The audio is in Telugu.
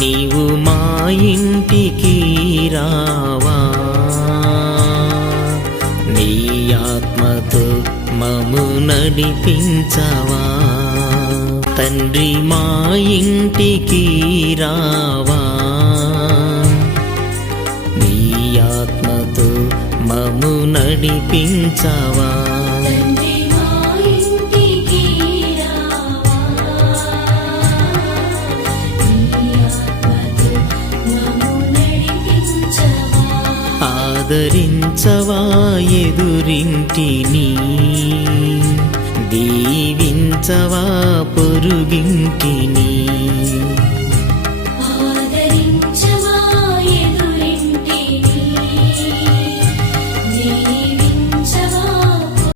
నీవు మా ఇంటికి రావా, నీ ఆత్మతో మము నడిపించవా. తండ్రి మా ఇంటికి రావా, నీ ఆత్మతో మము నడిపించవా. ఆదరించవా ఎదురింటిని, దీవించవా పొరుగింటిని.